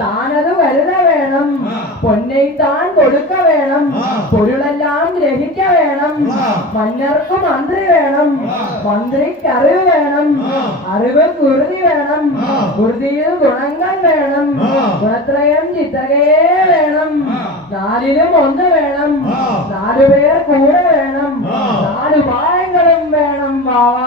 താനത് വരുത വേണം. പൊന്നെ താൻ കൊടുക്ക വേണം. പൊരുളെല്ലാം ഗ്രഹിക്ക വേണം. മന്നർക്ക് മന്ത്രി വേണം. മന്ത്രിക്ക് അറിവ് വേണം. അറിവ് കുരുതി വേണം. കുരുതിയിൽ ഗുണങ്ങൾ വേണം. ഗുണത്രയം ചിത്രകയെ വേണം. നാലിലും ഒന്ന് വേണം നാലുപേർ കൂടെ വേണം നാലു പായങ്ങളും വേണം ബാവാ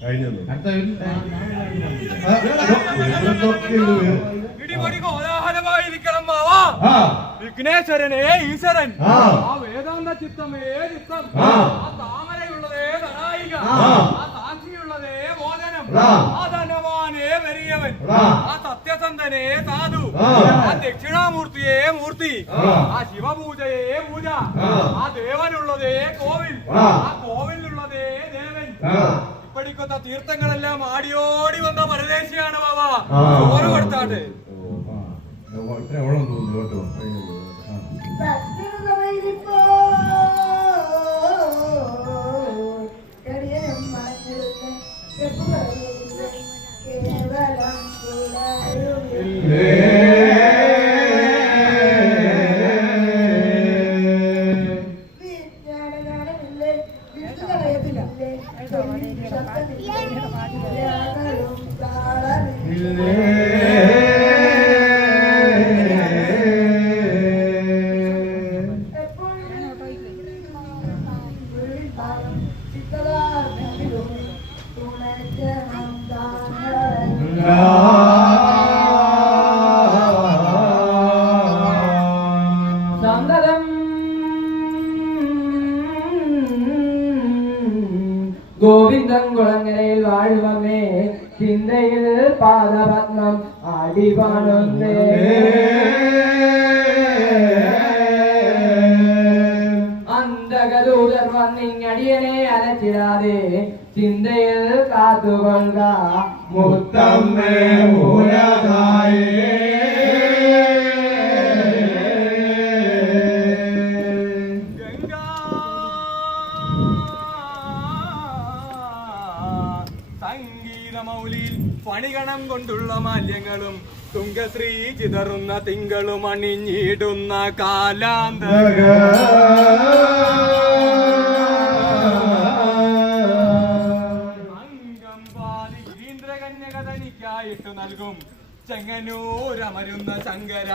കഴിഞ്ഞു ആ, കോലാഹലമായിരിക്കണം മാവാ ആ വിഘ്നേശ്വരനേ ഈശ്വരൻ ആ. ആ വേദാന്ത ചിത്തമേ ചിത്തം ആ. ആ താമരയുള്ളതേ ധനായിക ആ. ആ സാക്ഷിയുള്ളതേ മോചനം ആ. ആ ധനവാനേ വലിയവൻ ആ. ആ സത്യസന്ധനെ സാധു ആ. ആ ദക്ഷിണാമൂർത്തിയെ മൂർത്തി ആ. ആ ശിവപൂജയെ പൂജ ആ. ആ ദേവനുള്ളതേ കോവിൽ ആ. ആ കോവിലുള്ളതേ ദേവൻ ഇപ്പടിക്കൊത്ത തീർത്ഥങ്ങളെല്ലാം ആടിയോടി വന്ന പരദേശിയാണ് ബാബ. ഓരോ കൊടുത്താട്ടെ ഇത്ര ഗോവിന്ദൻ കുളങ്ങരയിൽ വാഴുവമേ ചിന്തയിൽ പാദപത്മം അടിപാടുന്നേ അന്തകദൂതർ വന്നിങ്ങടിയനെ അലച്ചിടാതെ ചിന്തയിൽ കാത്തുകൊണ്ട മുത്തമ്മേ ഗംഗാ പണികണം കൊണ്ടുള്ള മാല്യങ്ങളും തുങ്കശ്രീ ചിതറുന്ന തിങ്കളും അണിഞ്ഞിടുന്ന കാലാന്ത അംഗം പാതി ഗിരീന്ദ്രകന്യകതനിക്കായിട്ട് നൽകും. ചെങ്ങനൂരമരുന്ന ശങ്കര.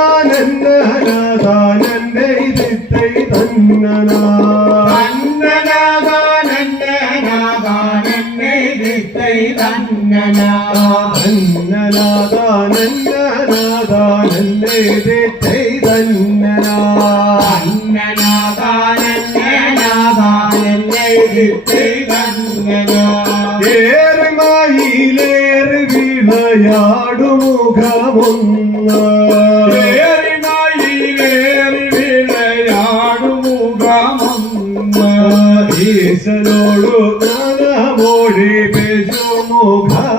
ತಾನನ್ನ ತಾನನ್ನ ಇದಿತ್ತೈ ತನ್ನನ ತನ್ನನ ತಾನನ್ನ ತಾನನ್ನ ಇದಿತ್ತೈ ತನ್ನನ ತನ್ನನ ತಾನನ್ನ ತಾನನ್ನ ಇದಿತ್ತೈ ತನ್ನನ ತನ್ನನ ತಾನನ್ನ വിളയാടുമുഖമൊന്ന് ഈശനോടു നനമൊഴി പെശുമുഖമൊന്ന്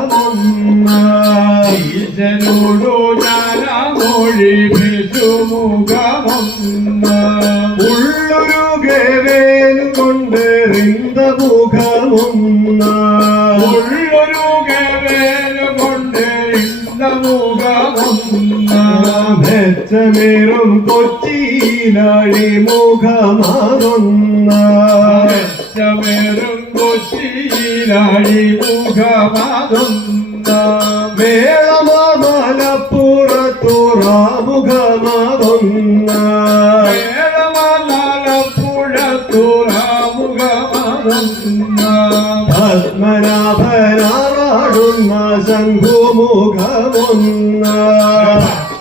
മൊഴി വിഷുമുഖമൊന്ന് ഉള്ളൊരു മെച്ചമേറും കൊച്ചിയിലാഴി മുഖമാകുന്ന. മെച്ചമേറും കൊച്ചിയിലാഴി മുഖമാകുന്ന. വേളമാ മലപ്പുറത്തുറാമുഖമാകുന്ന വേളമാ മലപ്പുഴത്തുറാമുഖമാകുന്ന പത്മനാഭനാ పాడున్న శంఖుముఖమున్న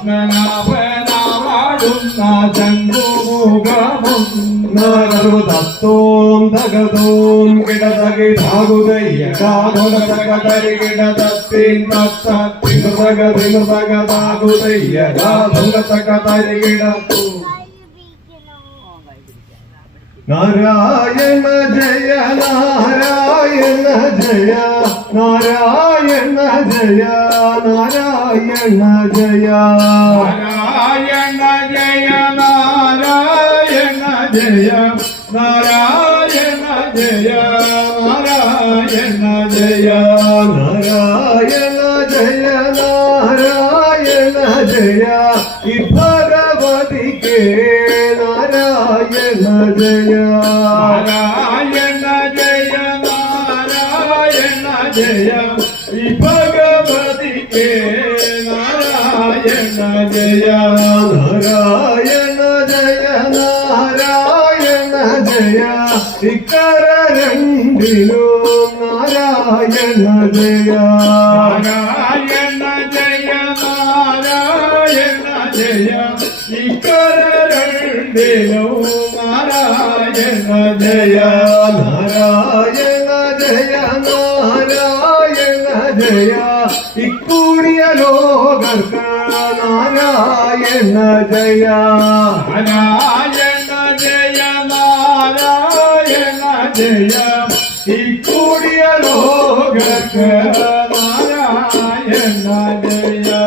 నాడున్న శంఖుముఖమున్న తత్వం తగతోం గిడతగి తాగుదయ్య తగతరి గిడతత్తిం తత్తగ తిమగ తాగుదయ్య తగతరి గిడతూ నారాయణ జయ నారాయణ. ജയ നാരായണ ജയ നാരായണ ജയ നാരായണ ജയ നാരായണ ജയ നാരായണ ജയ നാരായണ ജയ നാരായണ ജയ നാരായണ ജയ ഈ ഭഗവതിക്ക് നാരായണ ജയ നാരായണ ജയ జయ భగవతికే నారాయణ జయ. నారాయణ జయ నారాయణ జయ. ఇక్కడ రెండిలో నారాయణ జయ. నారాయణ జయ నారాయణ జయ. ఇక్కడ రెండిలో నారాయణ జయ. నారాయణ ജയ നാരായണ ജയ ഇക്കൂടിയ ലോകർക്ക് നാരായണ ജയ നാരായണ ജയ നാരായണ ജയ ഇക്കൂടിയ ലോകർക്ക് നാരായണ ജയ